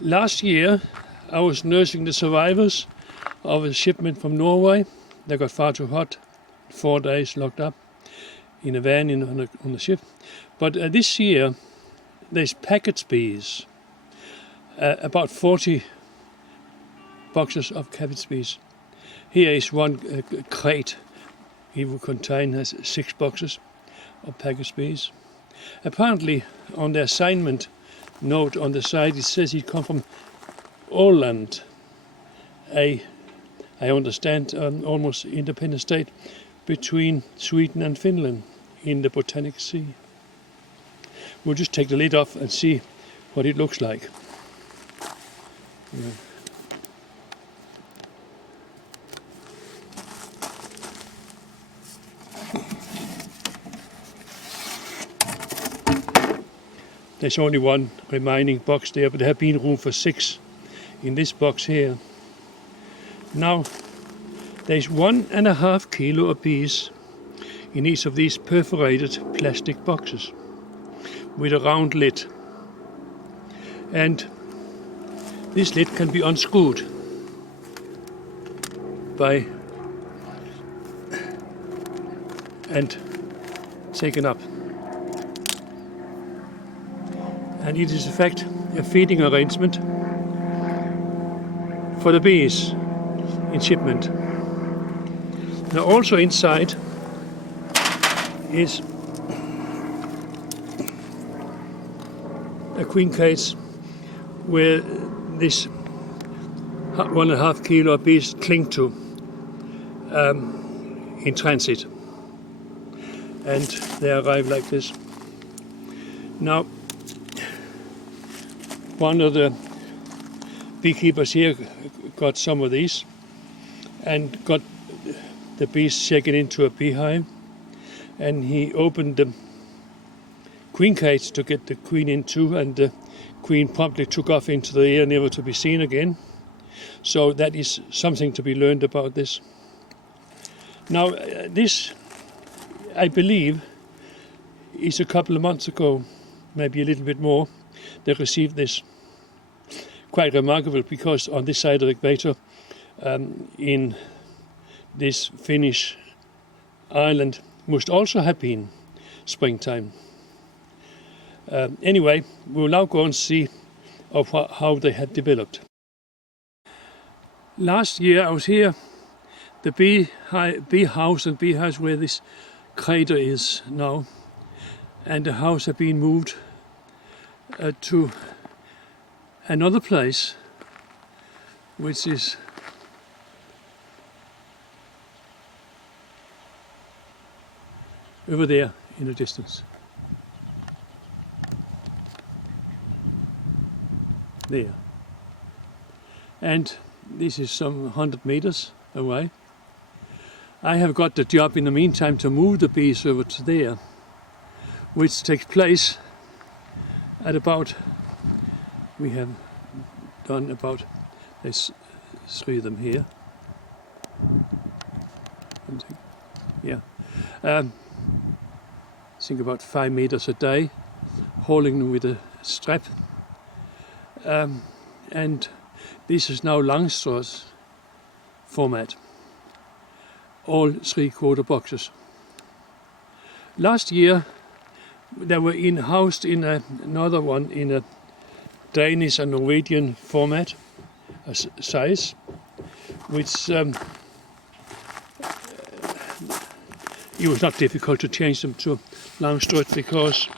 Last year, I was nursing the survivors of a shipment from Norway that got far too hot, 4 days locked up in a van on the ship. But this year, there's packet bees, about 40 boxes of cabbage bees. Here is one crate. It will contain has 6 boxes of package bees. Apparently, on the assignment note on the side, it says it comes from Iceland, I understand, almost independent state between Sweden and Finland in the Botanic Sea. We'll just take the lid off and see what it looks like. Yeah. There's only one remaining box there, but there have been room for 6 in this box here. Now, there's 1.5 kilo of bees in each of these perforated plastic boxes with a round lid. And this lid can be unscrewed and taken up. And it is in fact a feeding arrangement for the bees in shipment. Now also inside is a queen cage where this 1.5 kilo of bees cling to in transit, and they arrive like this. Now, one of the beekeepers here got some of these and got the bees shaken into a beehive, and he opened the queen cage to get the queen in too, and the queen promptly took off into the air, never to be seen again. So that is something to be learned about this. Now this, I believe, is a couple of months ago, maybe a little bit more, they received this. Quite remarkable, because on this side of the equator, in this Finnish island, must also have been springtime. Anyway, we'll now go and see of how they had developed. Last year I was here, the bee house and beehives where this crater is now, and the house had been moved to another place, which is over there in the distance. There. And this is some 100 meters away. I have got the job in the meantime to move the bees over to there, which takes place at about, we have done about, there's 3 of them here. Yeah. I think about 5 meters a day, holding them with a strap. And this is now Langstra's format, all 3/4 boxes. Last year they were housed in another one in a Danish and Norwegian format, a size, which it was not difficult to change them to Langstrø because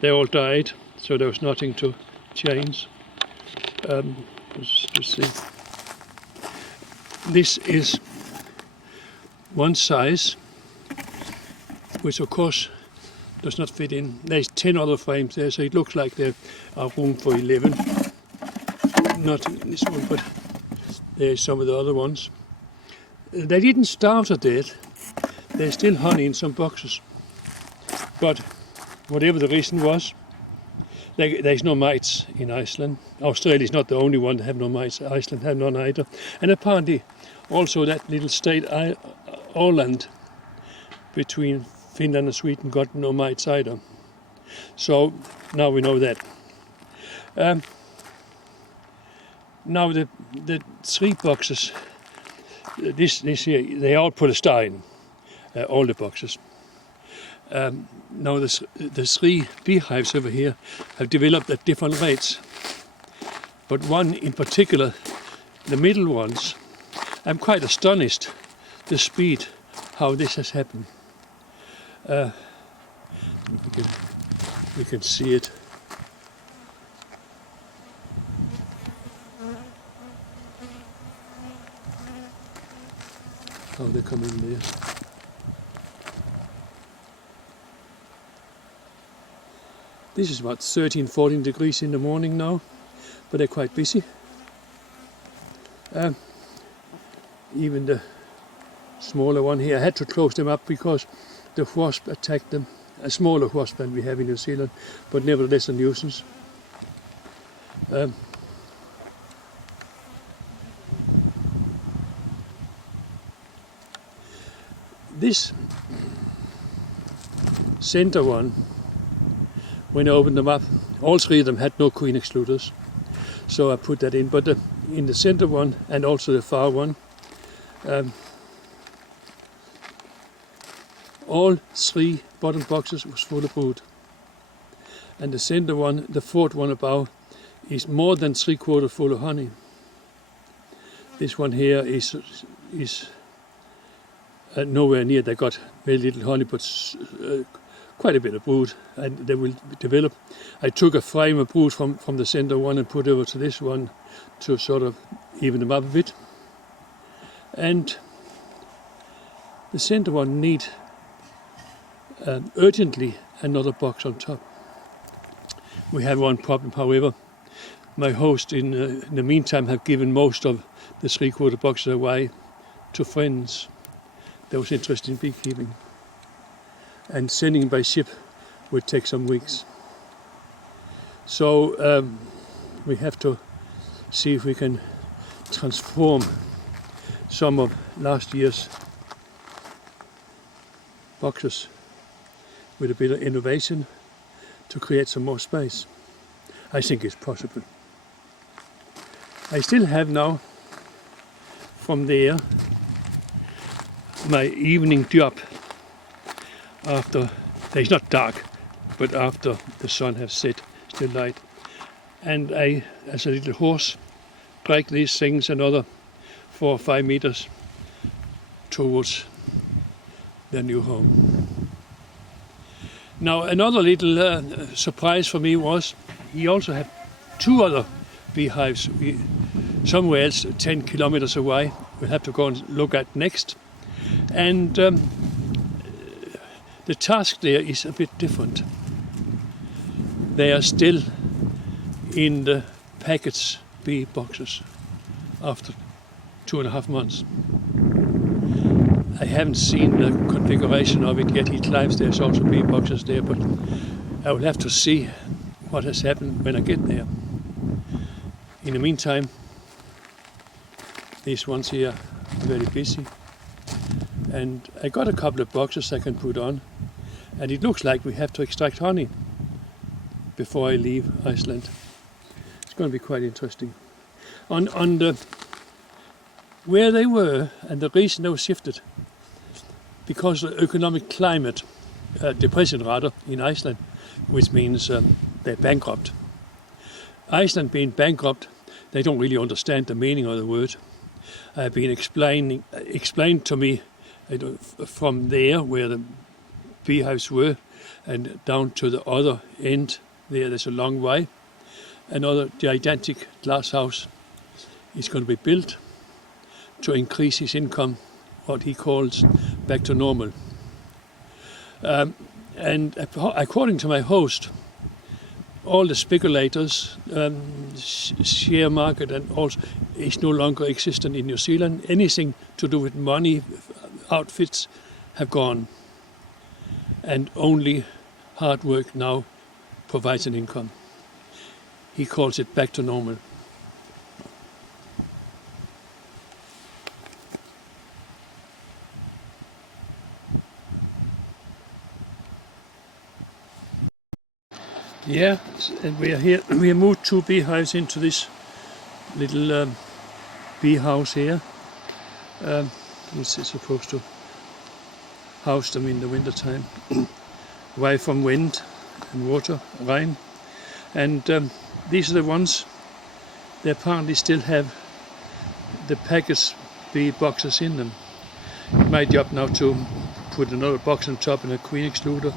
they all died, so there was nothing to change. Let's see. This is one size, which of course does not fit in. There's 10 other frames there, so it looks like there are room for 11. Not in this one, but there's some of the other ones. They didn't starve to death. There's still honey in some boxes. But whatever the reason was, there's no mites in Iceland. Australia is not the only one that have no mites. Iceland have none either. And apparently also that little state, Åland, between Finland and Sweden, got no mites either. So now we know that. Now the 3 boxes, this here, they all put a star in, all the boxes. Now the 3 beehives over here have developed at different rates, but one in particular, the middle ones, I'm quite astonished the speed how this has happened. We can see it. How they come in there. This is about 13-14 degrees in the morning now, but they're quite busy. Even the smaller one here, I had to close them up because the wasp attacked them. A smaller wasp than we have in New Zealand, but nevertheless a nuisance. This center one, when I opened them up, all 3 of them had no queen excluders, so I put that in. But in the center one and also the far one, all 3 bottom boxes was full of brood. And the center one, the 4th one above, is more than 3/4 full of honey. This one here is nowhere near. They got very little honey, but quite a bit of brood, and they will develop. I took a frame of brood from the center one and put over to this one to sort of even them up a bit. And the center one need urgently another box on top. We have one problem, however. My host in the meantime have given most of the 3/4 boxes away to friends that was interested in beekeeping, and sending by ship would take some weeks. So we have to see if we can transform some of last year's boxes with a bit of innovation to create some more space. I think it's possible. I still have now from there my evening job after, it's not dark, but after the sun has set, still light. And I, as a little horse, drag these things another 4 or 5 meters towards their new home. Now another little surprise for me was he also had 2 other beehives somewhere else 10 kilometers away. We'll have to go and look at next. And the task there is a bit different. They are still in the packets bee boxes after 2.5 months. I haven't seen the configuration of it yet. He climbs, there's also bee boxes there, but I will have to see what has happened when I get there. In the meantime, these ones here are very busy. And I got a couple of boxes I can put on, and it looks like we have to extract honey before I leave Iceland. It's going to be quite interesting. On the where they were, and the reason they were shifted, because of the economic climate, depression rather, in Iceland, which means they're bankrupt. Iceland being bankrupt, they don't really understand the meaning of the word. I've been explained to me from there where the beehives were and down to the other end there's a long way. Another gigantic glass house is going to be built to increase his income, what he calls back to normal. And according to my host, all the speculators, share market and all is no longer existent in New Zealand. Anything to do with money, outfits have gone. And only hard work now provides an income. He calls it back to normal. Yeah, and we are here. We have moved 2 beehives into this little bee house here. This is supposed to house them in the winter time, away from wind and water, rain. And these are the ones, they apparently still have the package bee boxes in them. My job now to put another box on top and a queen excluder.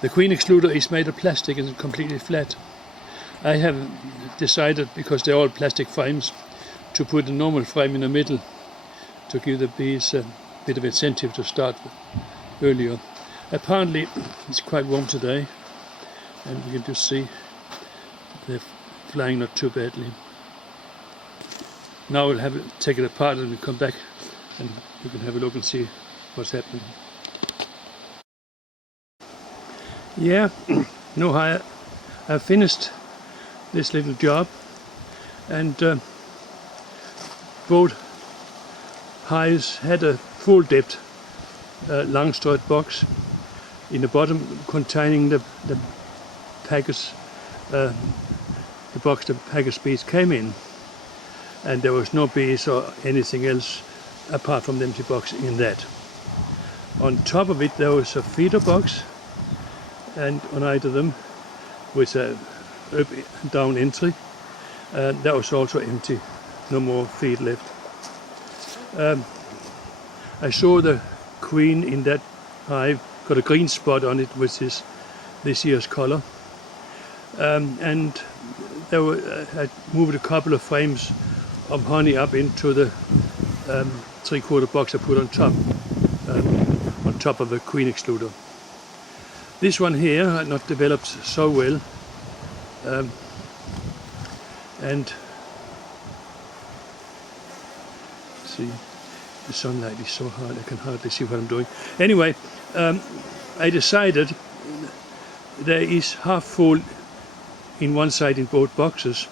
The queen excluder is made of plastic and completely flat. I have decided, because they're all plastic frames, to put a normal frame in the middle to give the bees a bit of incentive to start earlier. Apparently it's quite warm today, and we can just see they're flying not too badly. Now we'll take it apart and we'll come back and we can have a look and see what's happening. Yeah, no, I finished this little job, and both hives had a full dipped long-storied box in the bottom containing the package, the box the package bees came in, and there was no bees or anything else apart from the empty box in that. On top of it there was a feeder box, and on either of them with a up and down entry. That was also empty, no more feed left. I saw the queen in that hive got a green spot on it, which is this year's color. And there were, I moved a couple of frames of honey up into the 3/4 box I put on top of the queen excluder. This one here had not developed so well, and see, the sunlight is so hard I can hardly see what I'm doing. Anyway, I decided there is half full in one side in both boxes,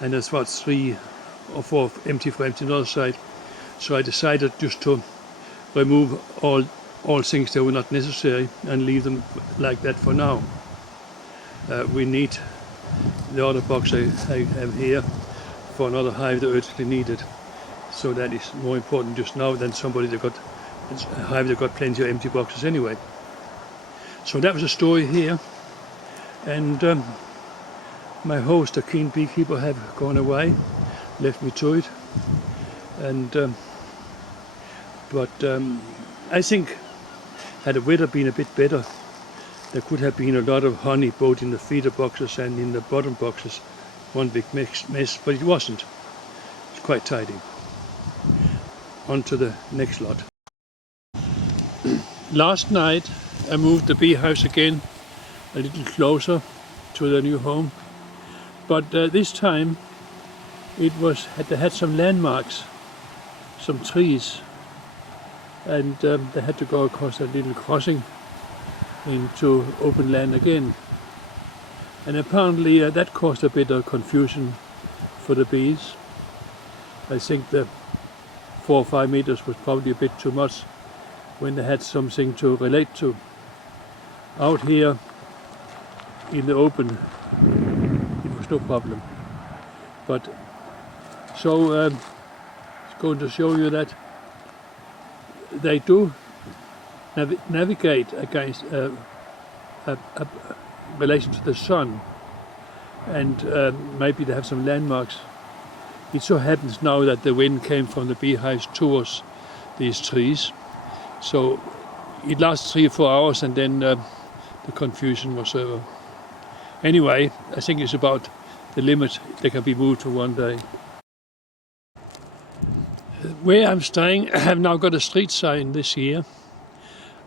and there's about 3 or 4 empty frames in the other side. So I decided just to remove all things that were not necessary and leave them like that for now. We need the other box I have here for another hive that urgently needed. So that is more important just now than somebody that got a hive that got plenty of empty boxes anyway. So that was the story here, and my host, a keen beekeeper, have gone away, left me to it, and but I think had the weather been a bit better, there could have been a lot of honey both in the feeder boxes and in the bottom boxes, one big mess, but it wasn't. It's quite tidy. On to the next lot. Last night I moved the beehives again a little closer to the new home, but this time they had some landmarks, some trees, and they had to go across a little crossing into open land again. And apparently that caused a bit of confusion for the bees. I think the 4 or 5 meters was probably a bit too much when they had something to relate to. Out here in the open it was no problem. But so I'm going to show you that they do navigate against a relation to the sun, and maybe they have some landmarks. It so happens now that the wind came from the beehives towards these trees, so it lasts 3 or 4 hours, and then the confusion was over. Anyway, I think it's about the limit they can be moved for one day. Where I'm staying, I have now got a street sign this year.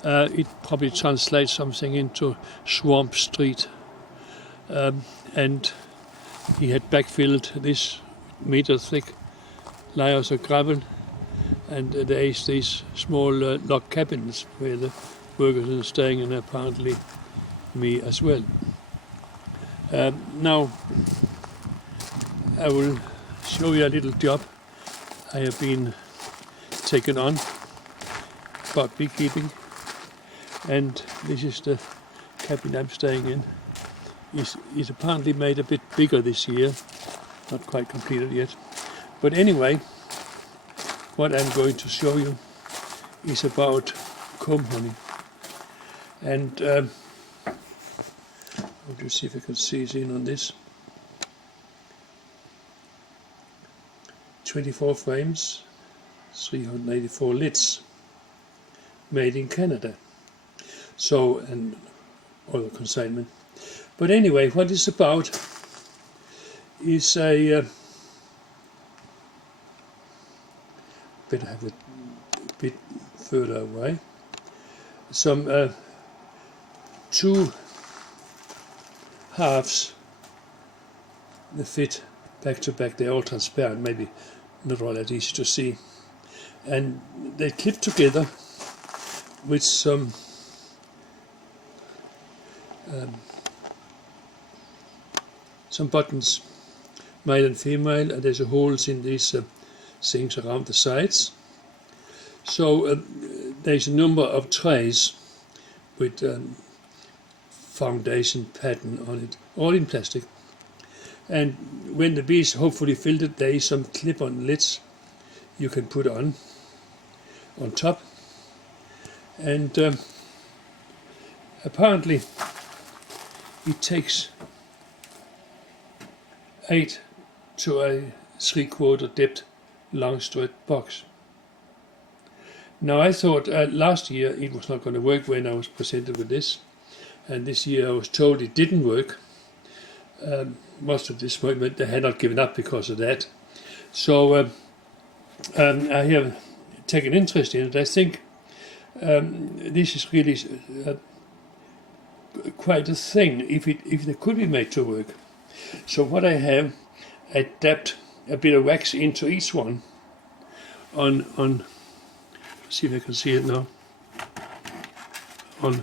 It probably translates something into Swamp Street. And he had backfilled this meter thick layers of gravel, and there is these small log cabins where the workers are staying, and apparently me as well. Now I will show you a little job I have been taken on about beekeeping, and this is the cabin I'm staying in. It's apparently made a bit bigger this year, not quite completed yet. But anyway, what I'm going to show you is about comb honey. And I'll just see if I can see it in on this. 24 frames, 384 lids, made in Canada. So, and other consignment. But anyway, what it's about is a better have it a bit further away. Some two halves that fit back to back. They're all transparent, maybe not all that easy to see, and they clip together with some buttons, male and female, and there's holes in these things around the sides. So there's a number of trays with foundation pattern on it, all in plastic. And when the bee is hopefully filled, there is some clip-on lids you can put on top. And apparently it takes 8 to a 3/4 depth long straight box. Now I thought last year it was not going to work when I was presented with this, and this year I was told it didn't work. Most of this movement they had not given up because of that. So I have taken interest in it. I think this is really quite a thing if it could be made to work. So what I have, I dabbed a bit of wax into each one on see if I can see it now, on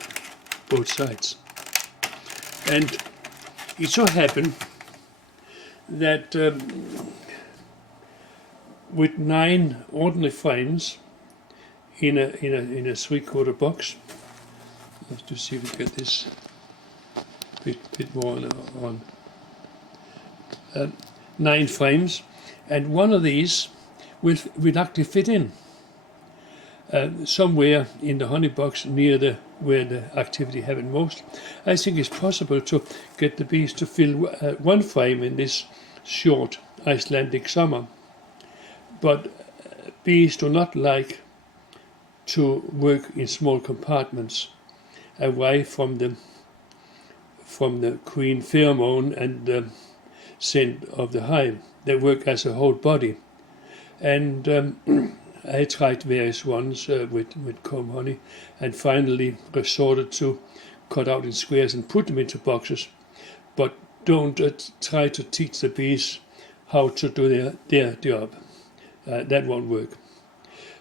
both sides. And it so happened that with 9 ordinary frames in a 3/4 box, let's just see if we get this bit more on 9 frames, and one of these will actually fit in somewhere in the honey box near where the activity happened most. I think it's possible to get the bees to fill one frame in this short Icelandic summer. But bees do not like to work in small compartments away from the queen pheromone and the scent of the hive. They work as a whole body. And I tried various ones with comb honey, and finally resorted to cut out in squares and put them into boxes. But don't try to teach the bees how to do their job. That won't work.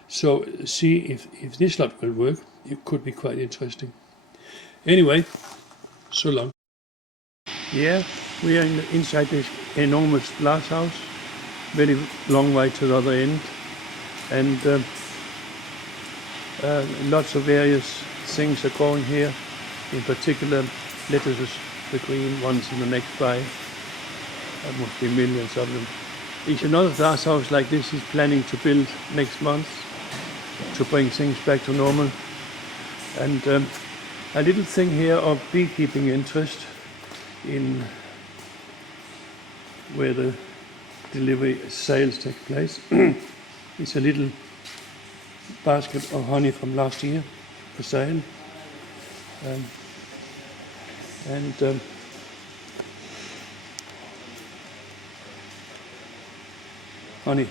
So see if this lot will work. It could be quite interesting. Anyway, so long. Yeah, we are inside this enormous glass house, very long way to the other end, and lots of various things are growing here. In particular, lettuces, the green ones in the next by. There must be millions of them. There's another glass house like this he's planning to build next month to bring things back to normal. And a little thing here of beekeeping interest in where the delivery sales take place. It's a little basket of honey from last year for sale. Honey,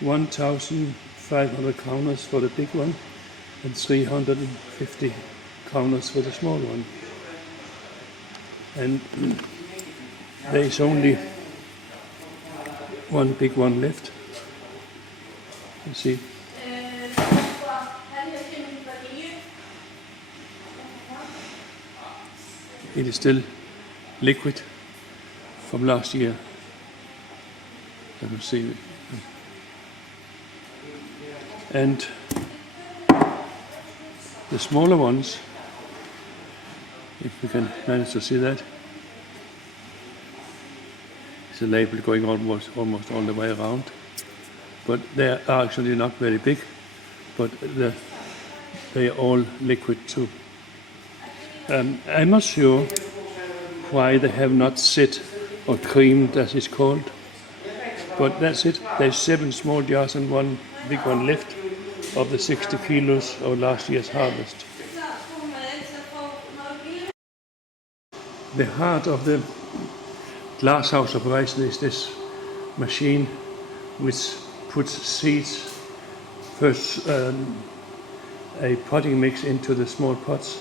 1,500 counters for the big one and 350 counters for the small one. And there is only one big one left. You see. It is still liquid from last year. You can see it. And the smaller ones, if we can manage to see that, the label going almost all the way around. But they are actually not very big, but they are all liquid too. I'm not sure why they have not set or creamed, as it's called, but that's it. There's 7 small jars and 1 big one left of the 60 kilos of last year's harvest. The heart of the glasshouse operation is this machine which puts seeds, first a potting mix into the small pots,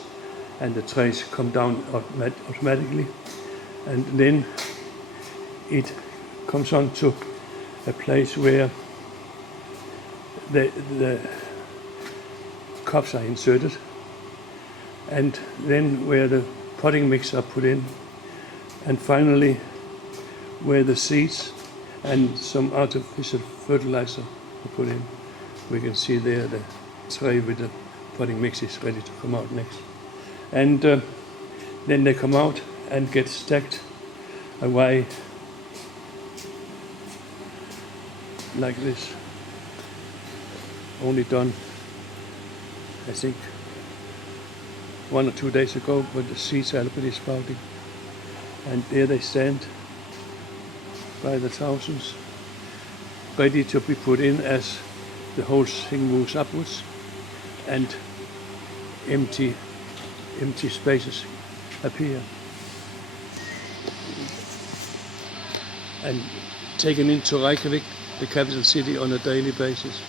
and the trays come down automatically, and then it comes on to a place where the cups are inserted, and then where the potting mix are put in, and finally where the seeds and some artificial fertilizer are put in. We can see there the tray with the potting mix is ready to come out next. And then they come out and get stacked away like this. Only done, I think, 1 or 2 days ago, but the seeds are already sprouting. And there they stand by the thousands, ready to be put in as the whole thing moves upwards, and empty spaces appear. And taken into Reykjavik, the capital city, on a daily basis.